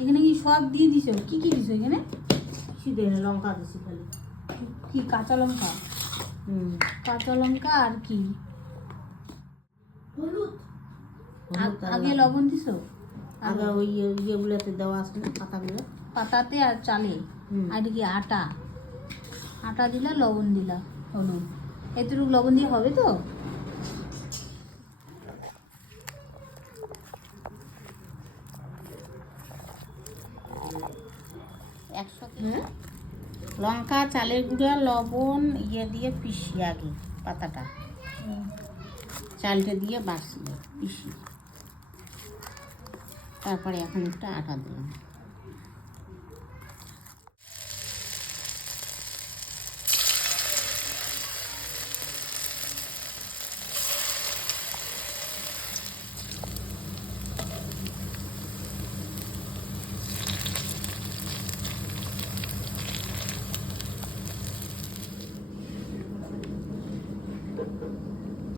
এখানে কি সব দিয়ে দিছো? কি কি দিছো এখানে? কিছু দেয় না, লঙ্কা দিছি খালি। কি কাঁচা লঙ্কা? কাঁচা লঙ্কা আর কি? হলুদ। আগে লবণ দিছো? আগে ওই ইয়েগুলোতে দেওয়া আছে না, পাতাগুলো। পাতাতে আর চালে। আর কি আটা? আটা দিলা, লবণ দিলা, হলুদ। এতটুকু লবণ দিয়ে হবে তো? লঙ্কা, চালের গুঁড়া, লবণ ইয়ে দিয়ে পিষি আগে পাতাটা, চালটা দিয়ে বাসি পিষি, তারপরে এখন একটা আটা দিলাম।